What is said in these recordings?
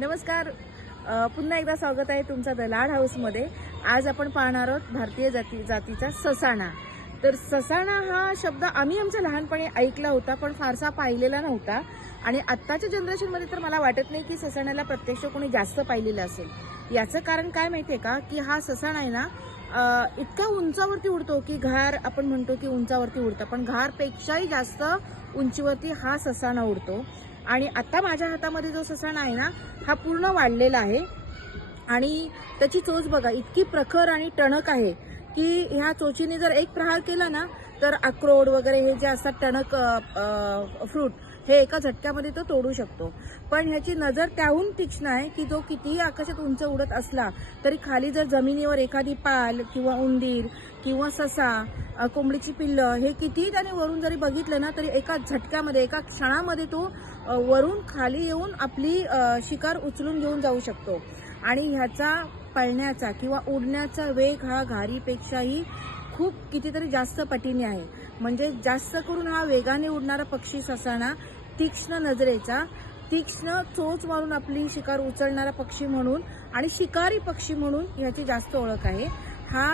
नमस्कार. पुन्हा एकदा स्वागत आहे तुमचा द लाड हाऊसमध्ये. आज आपण पाहणार आहोत भारतीय जाती जातीचा ससाणा. तर ससाणा हा शब्द आम्ही आमच्या लहानपणी ऐकला होता पण फारसा पाहिलेला नव्हता. आणि आत्ताच्या जनरेशनमध्ये तर मला वाटत नाही की ससाण्याला प्रत्यक्ष कोणी जास्त पाहिलेलं असेल. याचं कारण काय माहितीये का? की हा ससाणा आहे ना इतक्या इतका उंचावरती उडतो की घार आपण म्हणतो की उंचावरती उडतं. पण घारपेक्षाही जास्त उंचीवरती हा ससाणा उडतो. आणि आता माझ्या हातामध्ये जो ससाणा आहे ना हा पूर्ण वाढलेला आहे. आणि त्याची चोच बघा इतकी प्रखर आणि टणक आहे की ह्या चोचीने जर एक प्रहार केला ना तर अक्रोड वगैरे हे जे असतात टणक फ्रूट हे एका झटक्यामध्ये तो तोडू शकतो. पण ह्याची नजर त्याहून तीक्ष्ण आहे की जो कितीही आकाशात उंच उडत असला तरी खाली जर जमिनीवर एखादी पाल किंवा उंदीर किंवा ससा कोंबडीची पिल्लं हे कितीही त्याने वरून जरी बघितलं ना तरी एका झटक्यामध्ये एका क्षणामध्ये तो वरून खाली येऊन आपली शिकार उचलून घेऊन जाऊ शकतो. आणि ह्याचा पळण्याचा किंवा उडण्याचा वेग हा घारीपेक्षाही खूप कितीतरी जास्त पटीने आहे. म्हणजे जास्त करून हा वेगाने उडणारा पक्षी ससाणा तीक्ष्ण नजरेचा तीक्ष्ण चोच मारून आपली शिकार उचलणारा पक्षी म्हणून आणि शिकारी पक्षी म्हणून ह्याची जास्त ओळख आहे. हा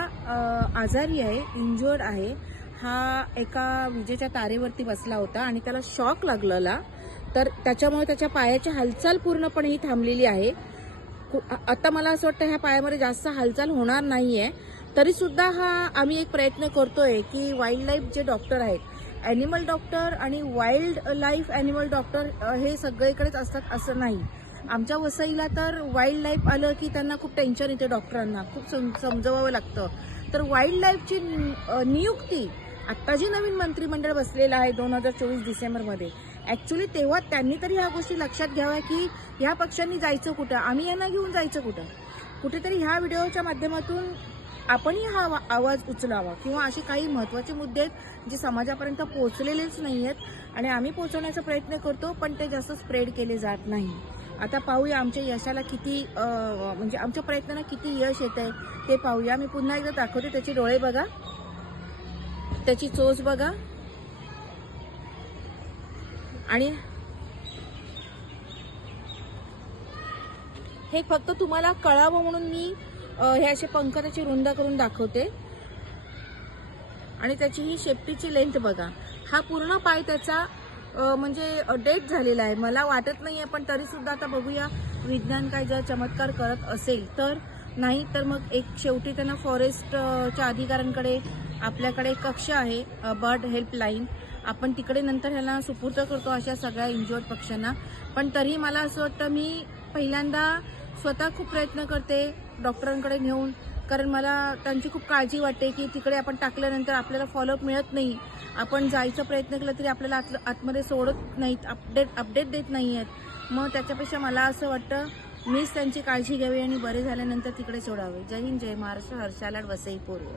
आजारी आहे इंजुअर्ड आहे. हा एका विजेच्या तारेवरती बसला होता आणि त्याला शॉक लागलेला. तर त्याच्यामुळे त्याच्या पायाची हालचाल पूर्णपणे ही थांबलेली आहे. कु- आता मला असं वाटतं ह्या पायामध्ये जास्त हालचाल होणार नाही आहे तरीसुद्धा हा आम्ही एक प्रयत्न करतोय की वाईल्ड लाईफ जे डॉक्टर आहेत ॲनिमल डॉक्टर आणि वाईल्ड लाईफ ॲनिमल डॉक्टर हे सगळीकडेच असतात असं नाही. आमच्या वसईला तर वाईल्ड लाईफ आलं की त्यांना खूप टेन्शन येते डॉक्टरांना खूप सम समजवावं लागतं. तर वाईल्ड लाईफची नियुक्ती आत्ता जी नवीन मंत्रिमंडळ बसलेलं आहे दोन हजार चोवीस डिसेंबरमध्ये ॲक्च्युली तेव्हा त्यांनी तरी ह्या गोष्टी लक्षात घ्याव्या की ह्या पक्षांनी जायचं कुठं? आम्ही यांना घेऊन जायचं कुठं? कुठेतरी ह्या व्हिडिओच्या माध्यमातून आपणही हा आवाज उचलावा. किंवा असे काही महत्त्वाचे मुद्दे आहेत जे समाजापर्यंत पोचलेलेच नाही आहेत आणि आम्ही पोहोचवण्याचा प्रयत्न करतो पण ते जास्त स्प्रेड केले जात नाही. आता पाहूया आमच्या यशाला किती म्हणजे आमच्या प्रयत्नांना किती यश येत आहे ते पाहूया. मी पुन्हा एकदा दाखवते. त्याचे डोळे बघा. त्याची चोच बघा. आणि हे फक्त तुम्हाला कळावं म्हणून मी हे असे पंख त्याची रुंद करून दाखवते. आणि त्याची ही शेपटीची लेंथ बघा. हा पूर्ण पाय त्याचा म्हणजे डेट झालेला आहे. मला वाटत नाही आहे पण तरीसुद्धा आता बघूया विज्ञान काय जर चमत्कार करत असेल तर. नाही तर मग एक शेवटी त्यांना फॉरेस्टच्या अधिकाऱ्यांकडे आपल्याकडे एक कक्ष आहे बर्ड हेल्पलाईन आपण तिकडे नंतर ह्याला सुपूर्द करतो अशा सगळ्या इंजुअर्ड पक्ष्यांना. पण तरी मला असं वाटतं मी पहिल्यांदा स्वतः खूप प्रयत्न करते. डॉक्टरांकडे नेऊन कारण मला त्यांची खूप काळजी वाटते की तिकडे आपण टाकल्यानंतर आपल्याला फॉलोअप मिळत नाही. आपण जायचा प्रयत्न केला तरी आपल्याला आत आतमध्ये सोडत नाहीत अपडेट अपडेट देत नाही आहेत मग त्याच्यापेक्षा मला असं वाटतं मीच त्यांची काळजी घ्यावी आणि बरे झाल्यानंतर तिकडे सोडावे. जय हिंद जय महाराष्ट्र हर्षालाड वसई पूर्व.